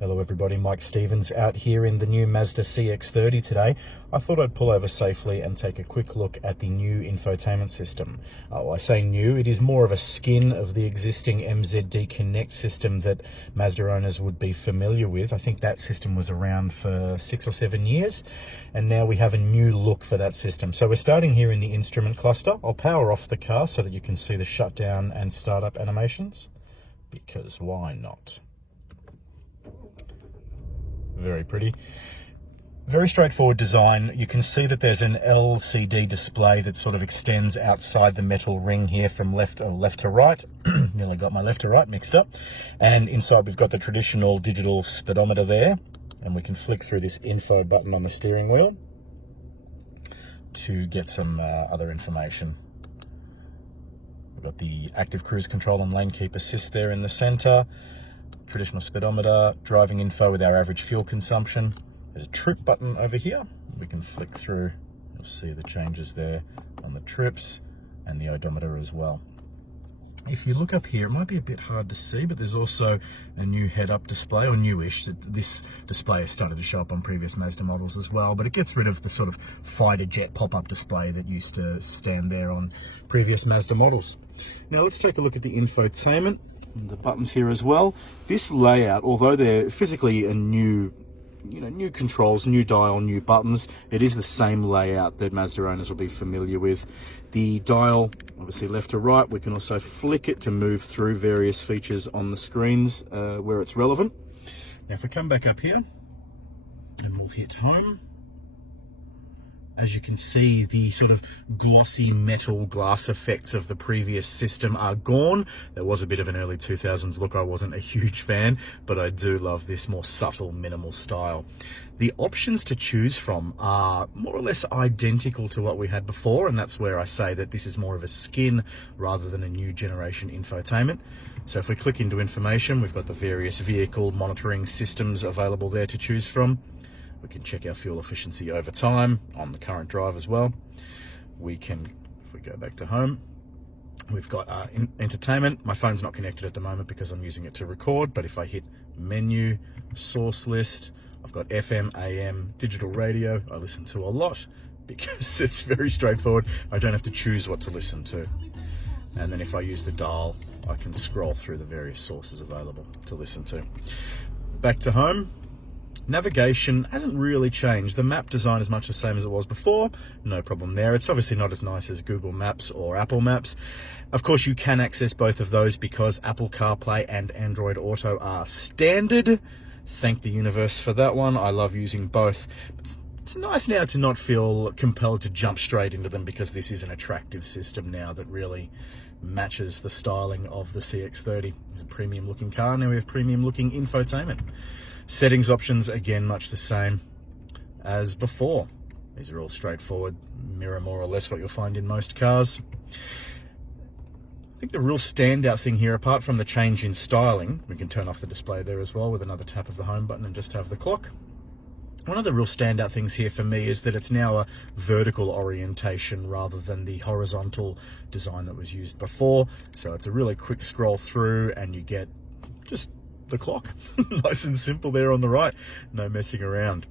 Hello everybody, Mike Stevens out here in the new Mazda CX-30 today. I thought I'd pull over safely and take a quick look at the new infotainment system. I say new, it is more of a skin of the existing MZD Connect system that Mazda owners would be familiar with. I think that system was around for 6 or 7 years, and now we have a new look for that system. So we're starting here in the instrument cluster. I'll power off the car so that you can see the shutdown and startup animations, because why not? Very pretty. Very straightforward design. You can see that there's an LCD display that sort of extends outside the metal ring here from left to right. Nearly got my left to right mixed up. And inside we've got the traditional digital speedometer there. And we can flick through this info button on the steering wheel to get some other information. We've got the active cruise control and lane keep assist there in the center. Traditional speedometer, driving info with our average fuel consumption. There's a trip button over here. We can flick through. You'll see the changes there on the trips and the odometer as well. If you look up here, it might be a bit hard to see, but there's also a new head-up display, or newish. This display has started to show up on previous Mazda models as well, but it gets rid of the sort of fighter jet pop-up display that used to stand there on previous Mazda models. Now let's take a look at the infotainment. The buttons here as well. This layout, although they're physically a new controls, new dial, new buttons, it is the same layout that Mazda owners will be familiar with. The dial, obviously left to right, we can also flick it to move through various features on the screens where it's relevant. Now if we come back up here and we'll hit home, as you can see, the sort of glossy metal glass effects of the previous system are gone. There was a bit of an early 2000s look I wasn't a huge fan, but I do love this more subtle, minimal style. The options to choose from are more or less identical to what we had before, and that's where I say that this is more of a skin rather than a new generation infotainment. So if we click into information, we've got the various vehicle monitoring systems available there to choose from. We can check our fuel efficiency over time on the current drive as well. We can, if we go back to home, we've got entertainment. My phone's not connected at the moment because I'm using it to record, but if I hit menu, source list, I've got FM, AM, digital radio. I listen to a lot because it's very straightforward. I don't have to choose what to listen to. And then if I use the dial, I can scroll through the various sources available to listen to. Back to home. Navigation hasn't really changed. The map design is much the same as it was before. No problem there. It's obviously not as nice as Google Maps or Apple Maps. Of course, you can access both of those because Apple CarPlay and Android Auto are standard. Thank the universe for that one. I love using both. It's nice now to not feel compelled to jump straight into them because this is an attractive system now that really matches the styling of the CX-30. It's a premium looking car. Now we have premium looking infotainment. Settings options, again, much the same as before. These are all straightforward, mirror more or less what you'll find in most cars. I think the real standout thing here, apart from the change in styling, we can turn off the display there as well with another tap of the home button and just have the clock. One of the real standout things here for me is that it's now a vertical orientation rather than the horizontal design that was used before. So it's a really quick scroll through and you get just the clock. Nice and simple there on the right, no messing around.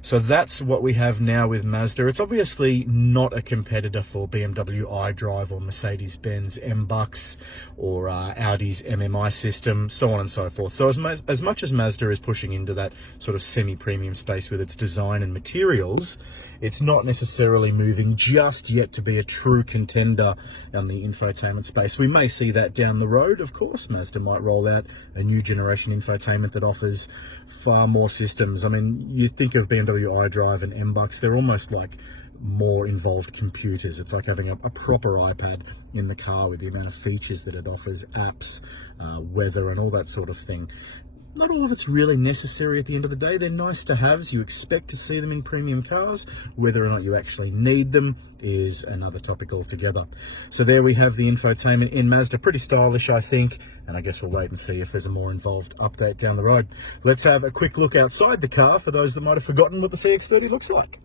So that's what we have now with Mazda. It's obviously not a competitor for BMW iDrive or Mercedes-Benz M-Bucks or Audi's MMI system, so on and so forth. So as much as Mazda is pushing into that sort of semi-premium space with its design and materials, it's not necessarily moving just yet to be a true contender on the infotainment space. We may see that down the road, of course. Mazda might roll out a new generation infotainment that offers far more systems. I mean, you think of BMW iDrive and M-Bucks, they're almost like more involved computers. It's like having a proper iPad in the car with the amount of features that it offers, apps, weather and all that sort of thing. Not all of it's really necessary at the end of the day. They're nice to haves. You expect to see them in premium cars. Whether or not you actually need them is another topic altogether. So there we have the infotainment in Mazda. Pretty stylish, I think. And I guess we'll wait and see if there's a more involved update down the road. Let's have a quick look outside the car for those that might have forgotten what the CX-30 looks like.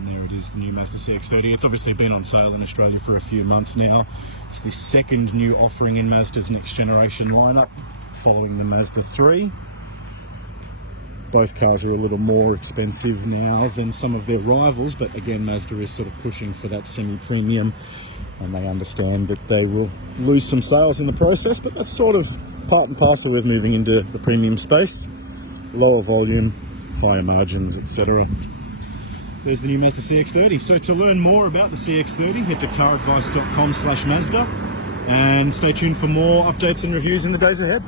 And there it is, the new Mazda CX-30. It's obviously been on sale in Australia for a few months now. It's the second new offering in Mazda's next generation lineup, following the Mazda 3. Both cars are a little more expensive now than some of their rivals, but again, Mazda is sort of pushing for that semi-premium, and they understand that they will lose some sales in the process, but that's sort of part and parcel with moving into the premium space. Lower volume, higher margins, etc. There's the new Mazda CX-30. So to learn more about the CX-30, head to caradvice.com/Mazda, and stay tuned for more updates and reviews in the days ahead.